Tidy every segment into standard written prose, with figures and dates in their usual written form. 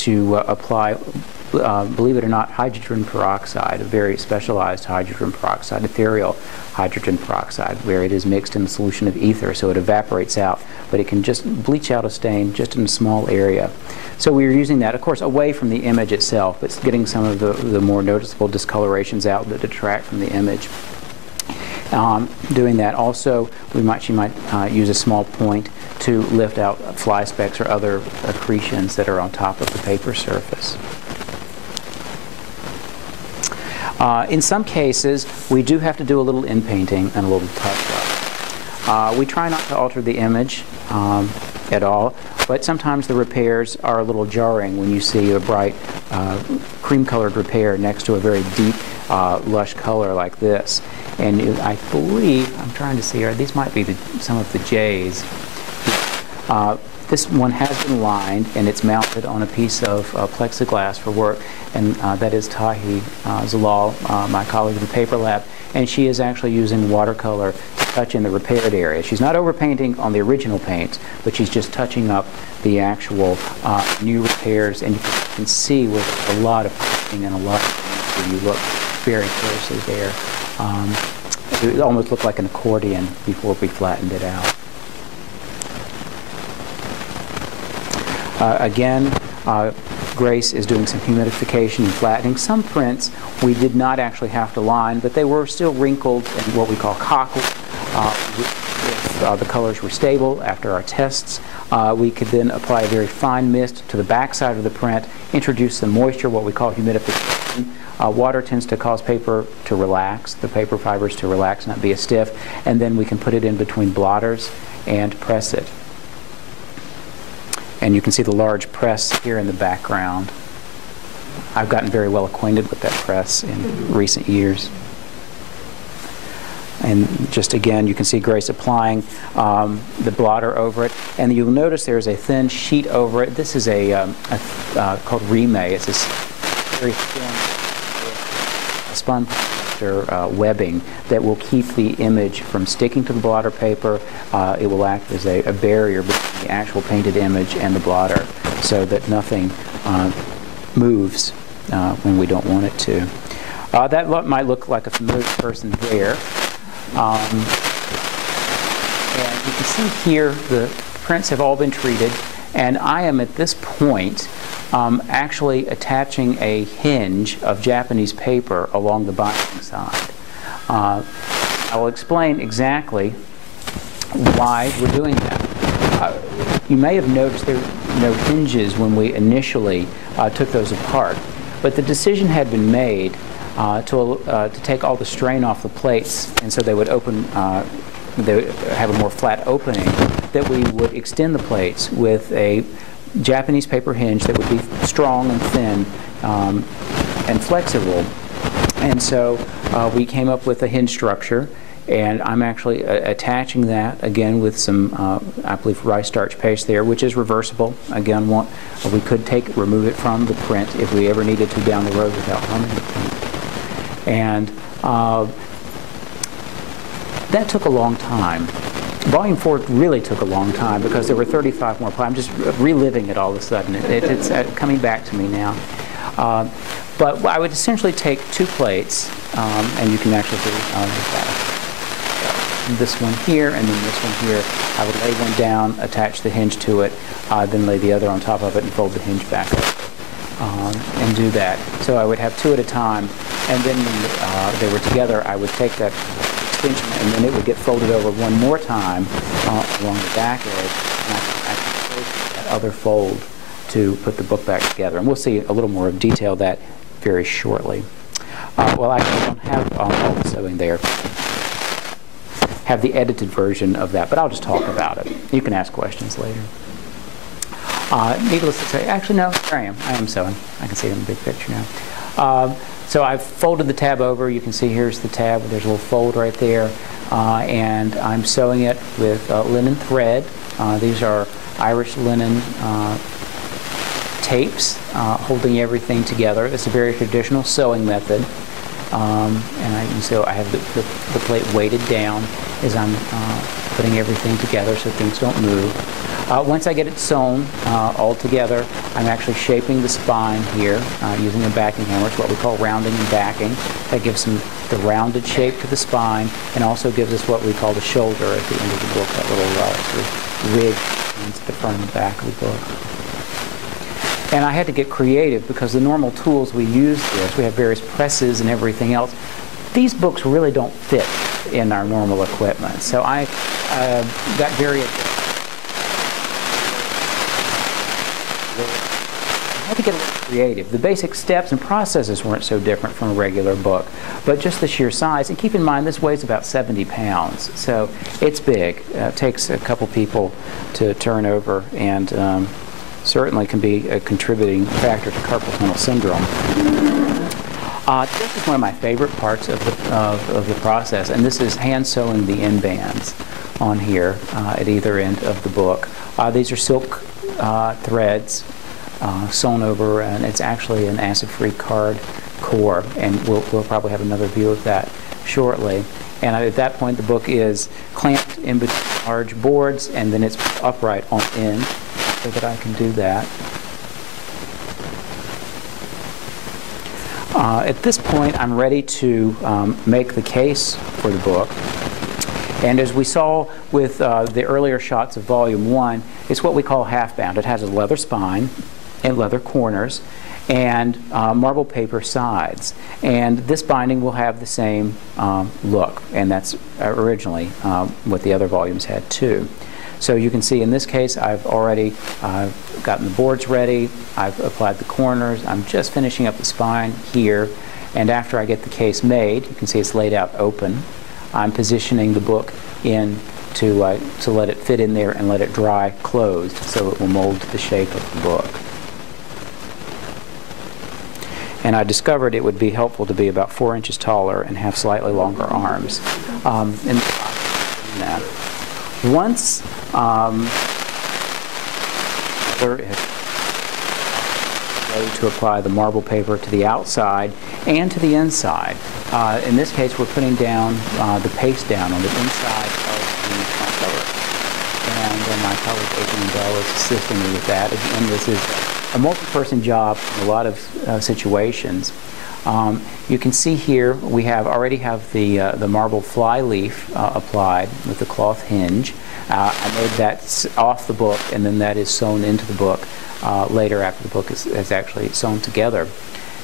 to apply, believe it or not, hydrogen peroxide, a very specialized hydrogen peroxide, ethereal hydrogen peroxide, where it is mixed in a solution of ether, so it evaporates out, but it can just bleach out a stain just in a small area. So we were using that, of course, away from the image itself, but getting some of the more noticeable discolorations out that detract from the image. Doing that also, she might use a small point to lift out fly specks or other accretions that are on top of the paper surface. In some cases, we do have to do a little inpainting and a little touch-up. We try not to alter the image at all, but sometimes the repairs are a little jarring when you see a bright cream-colored repair next to a very deep, lush color like this. And I believe, I'm trying to see here, these might be some of the J's. This one has been lined, and it's mounted on a piece of plexiglass for work, and that is Tahi Zalal, my colleague in the paper lab, and she is actually using watercolor to touch in the repaired area. She's not overpainting on the original paints, but she's just touching up the actual new repairs, and you can see where there's a lot of painting and a lot of things where you look very closely there. It almost looked like an accordion before we flattened it out. Again, Grace is doing some humidification and flattening. Some prints we did not actually have to line, but they were still wrinkled and what we call cockled. If the colors were stable after our tests, we could then apply a very fine mist to the back side of the print, introduce some moisture, what we call humidification. Water tends to cause paper to relax, the paper fibers to relax, not be as stiff, and then we can put it in between blotters and press it. And you can see the large press here in the background. I've gotten very well acquainted with that press in recent years. And just again, you can see Grace applying the blotter over it. And you'll notice there's a thin sheet over it. This is called Remay. It's this very thin spun webbing that will keep the image from sticking to the blotter paper. It will act as a barrier between the actual painted image and the blotter so that nothing moves when we don't want it to. That might look like a familiar person there. And you can see here the prints have all been treated, and I am at this point actually attaching a hinge of Japanese paper along the binding side. I will explain exactly why we're doing that. You may have noticed there were no hinges when we initially took those apart, but the decision had been made to take all the strain off the plates, and so they would open, they would have a more flat opening, that we would extend the plates with a Japanese paper hinge that would be strong and thin and flexible. And so we came up with a hinge structure, and I'm actually attaching that again with some, I believe, rice starch paste there, which is reversible. Again, we could remove it from the print if we ever needed to down the road without harming the print. And that took a long time. Volume 4 really took a long time because there were 35 more I'm just reliving it all of a sudden. It's coming back to me now. But I would essentially take two plates, and you can actually do this one here and then this one here. I would lay one down, attach the hinge to it, then lay the other on top of it and fold the hinge back up and do that. So I would have two at a time, and then when they were together, I would take that extension and then it would get folded over one more time along the back edge, and I could close that other fold to put the book back together. And we'll see a little more of detail of that very shortly. Well, I don't have all the sewing there. Have the edited version of that, but I'll just talk about it. You can ask questions later. Needless to say, actually no, here I am sewing. I can see it in the big picture now. So I've folded the tab over. You can see here's the tab. There's a little fold right there. And I'm sewing it with linen thread. These are Irish linen tapes holding everything together. It's a very traditional sewing method. And so I have the plate weighted down as I'm putting everything together so things don't move. Once I get it sewn all together, I'm actually shaping the spine here using a backing hammer. It's what we call rounding and backing. That gives the rounded shape to the spine and also gives us what we call the shoulder at the end of the book, that little sort of ridge at the front and the back of the book. And I had to get creative because the normal tools we use this, we have various presses and everything else. These books really don't fit in our normal equipment. So I got very... I had to get a little creative. The basic steps and processes weren't so different from a regular book, but just the sheer size. And keep in mind, this weighs about 70 pounds, so it's big. It takes a couple people to turn over, and certainly can be a contributing factor to carpal tunnel syndrome. This is one of my favorite parts of the process, and this is hand sewing the end bands on here at either end of the book. These are silk threads sewn over, and it's actually an acid-free card core, and we'll probably have another view of that shortly. And at that point, the book is clamped in between large boards, and then it's upright on end, so that I can do that. At this point, I'm ready to make the case for the book. And as we saw with the earlier shots of Volume 1, it's what we call half-bound. It has a leather spine and leather corners and marble paper sides. And this binding will have the same look, and that's originally what the other volumes had too. So you can see in this case I've already gotten the boards ready, I've applied the corners, I'm just finishing up the spine here, and after I get the case made, you can see it's laid out open, I'm positioning the book in to let it fit in there and let it dry closed so it will mold to the shape of the book. And I discovered it would be helpful to be about 4 inches taller and have slightly longer arms. Once ready to apply the marble paper to the outside and to the inside. In this case, we're putting down the paste down on the inside of the front cover. And my colleague Adrian Bell is assisting me with that. Again, this is a multi-person job in a lot of situations. You can see here we already have the marble fly leaf applied with the cloth hinge. I made that off the book, and then that is sewn into the book later after the book is actually sewn together.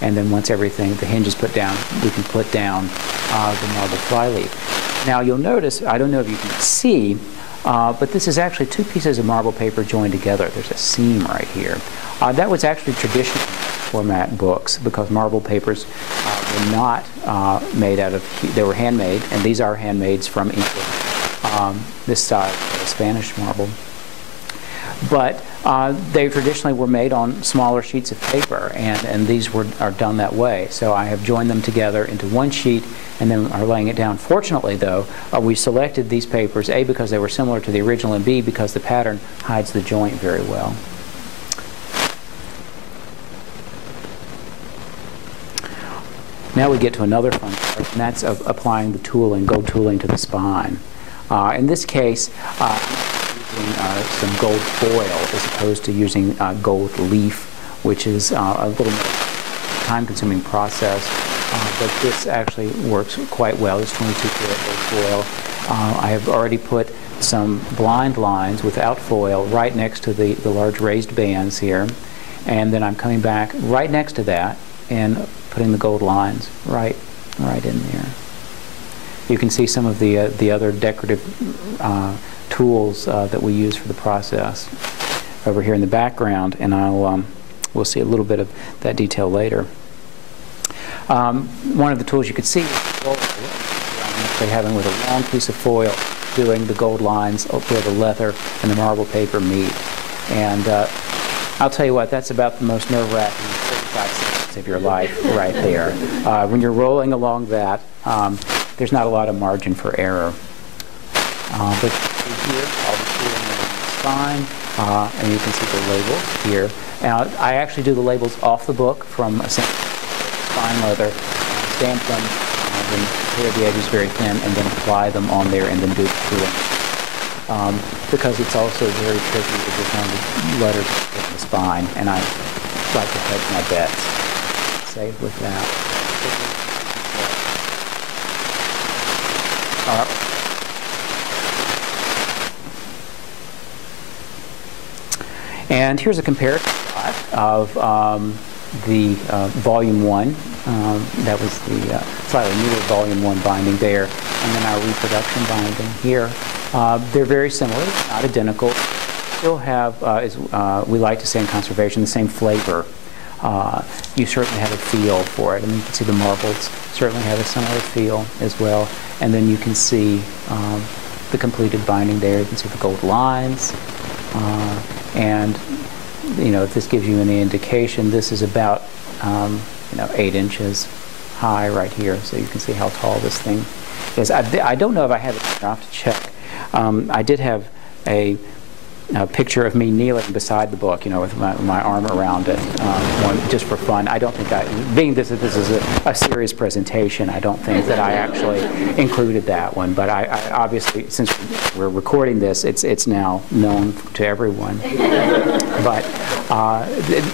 And then once the hinge is put down, we can put down the marble fly leaf. Now you'll notice, I don't know if you can see, but this is actually 2 pieces of marble paper joined together. There's a seam right here. That was actually traditional format books because marble papers were not made out of, they were handmade, and these are handmades from England, this style of Spanish marble. But they traditionally were made on smaller sheets of paper, and these are done that way. So I have joined them together into one sheet and then are laying it down. Fortunately, though, we selected these papers, A, because they were similar to the original, and B, because the pattern hides the joint very well. Now we get to another fun part, and that's applying the tooling, gold tooling to the spine. In this case, using some gold foil as opposed to using gold leaf, which is a little more time-consuming process, but this actually works quite well. It's 22-karat gold foil. I have already put some blind lines without foil right next to the large raised bands here, and then I'm coming back right next to that and putting the gold lines right in there. You can see some of the other decorative tools that we use for the process over here in the background, and we'll see a little bit of that detail later. One of the tools you could see is the roller. I'm actually having with a long piece of foil doing the gold lines where the leather and the marble paper meet. And I'll tell you what, that's about the most nerve-wracking 35 seconds of your life right there. When you're rolling along that, there's not a lot of margin for error. But here, all the tooling on the spine, and you can see the labels here. Now, I actually do the labels off the book from a spine leather, stamp them, then tear the edges very thin, and then apply them on there, and then do the tooling. because it's also very tricky if you're trying to letter the spine, and I like to hedge my bets. Save with that. And here's a comparison shot of the Volume 1. That was the slightly newer Volume 1 binding there. And then our reproduction binding here. They're very similar, not identical. Still have, as we like to say in conservation, the same flavor. You certainly have a feel for it. I mean, you can see the marbles certainly have a similar feel as well. And then you can see the completed binding there. You can see the gold lines. And, if this gives you any indication, this is about, 8 inches high right here. So you can see how tall this thing is. I don't know if I have it. I'll have to check. I did have a picture of me kneeling beside the book, with my arm around it, just for fun. I don't think being this is a serious presentation, I don't think that I actually included that one. But I obviously, since we're recording this, it's now known to everyone. But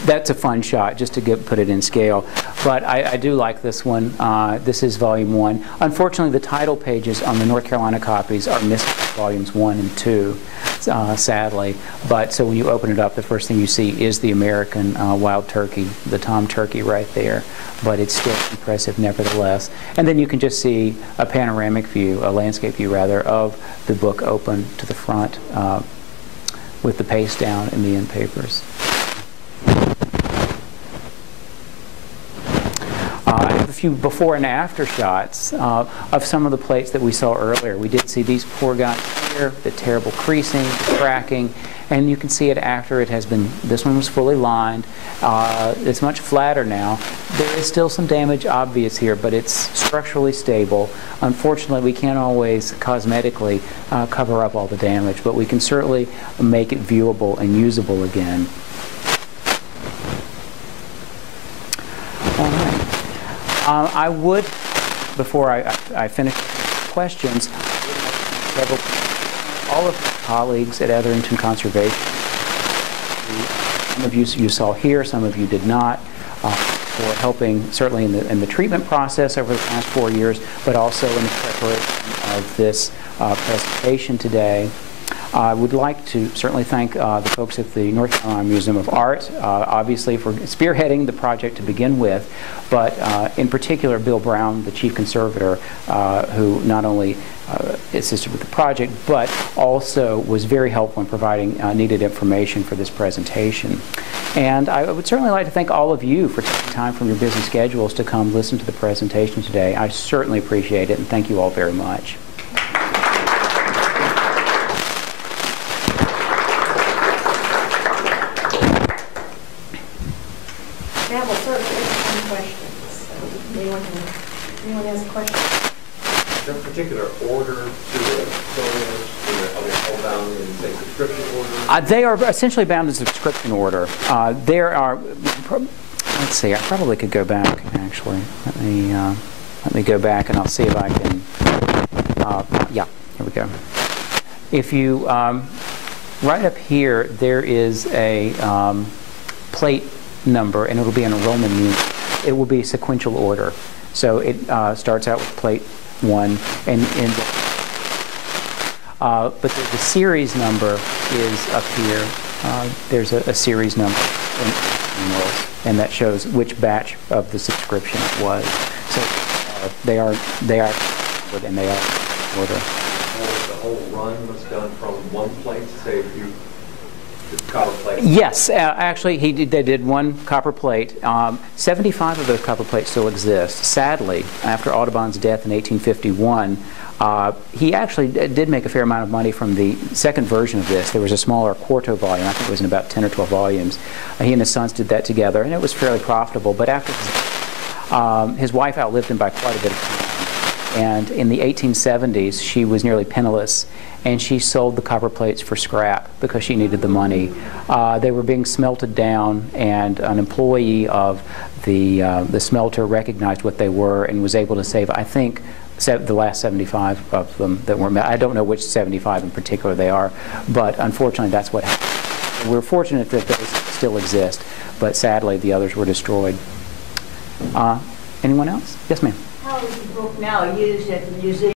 that's a fun shot, just to put it in scale. But I do like this one. This is Volume 1. Unfortunately, the title pages on the North Carolina copies are missing Volumes 1 and 2. Sadly. But so when you open it up, the first thing you see is the American wild turkey, the tom turkey right there. But it's still impressive nevertheless. And then you can just see a panoramic view, a landscape view rather, of the book open to the front with the paste down in the end papers. I have a few before and after shots of some of the plates that we saw earlier. We did see these poor guys here, the terrible creasing, the cracking, and you can see it after it has been, this one was fully lined. It's much flatter now. There is still some damage obvious here, but it's structurally stable. Unfortunately, we can't always cosmetically cover up all the damage, but we can certainly make it viewable and usable again. All right. I would, before I finish questions, all of the colleagues at Etherington Conservation. Some of you saw here, some of you did not, for helping certainly in the treatment process over the past 4 years, but also in the preparation of this presentation today. I would like to certainly thank the folks at the North Carolina Museum of Art, obviously for spearheading the project to begin with, but in particular Bill Brown, the Chief Conservator, who not only assisted with the project, but also was very helpful in providing needed information for this presentation. And I would certainly like to thank all of you for taking time from your busy schedules to come listen to the presentation today. I certainly appreciate it, and thank you all very much. Now we'll certainly answer some questions. Anyone has a question? Is there a particular order to the folios? Are they all bound in, say, subscription order? They are essentially bound in subscription order. There are, let's see, I probably could go back, actually. Let me go back and I'll see if I can, yeah, here we go. If you, right up here, there is a plate number, and it'll be in a Roman numeral. It will be sequential order. So it starts out with plate 1, and but the series number is up here. There's a series number in numerals, and that shows which batch of the subscription it was. So they are ordered, and they are in order. The whole run was done from one plate, say if you copper plate? Yes, actually they did one copper plate. 75 of those copper plates still exist. Sadly, after Audubon's death in 1851, he actually did make a fair amount of money from the second version of this. There was a smaller quarto volume. I think it was in about 10 or 12 volumes. He and his sons did that together, and it was fairly profitable. But after his wife outlived him by quite a bit of time. And in the 1870s, she was nearly penniless, and she sold the copper plates for scrap because she needed the money. They were being smelted down, and an employee of the smelter recognized what they were and was able to save, I think, the last 75 of them that were, I don't know which 75 in particular they are, but unfortunately that's what happened. We're fortunate that those still exist, but sadly the others were destroyed. Anyone else? Yes, ma'am. How is the book now used at the museum?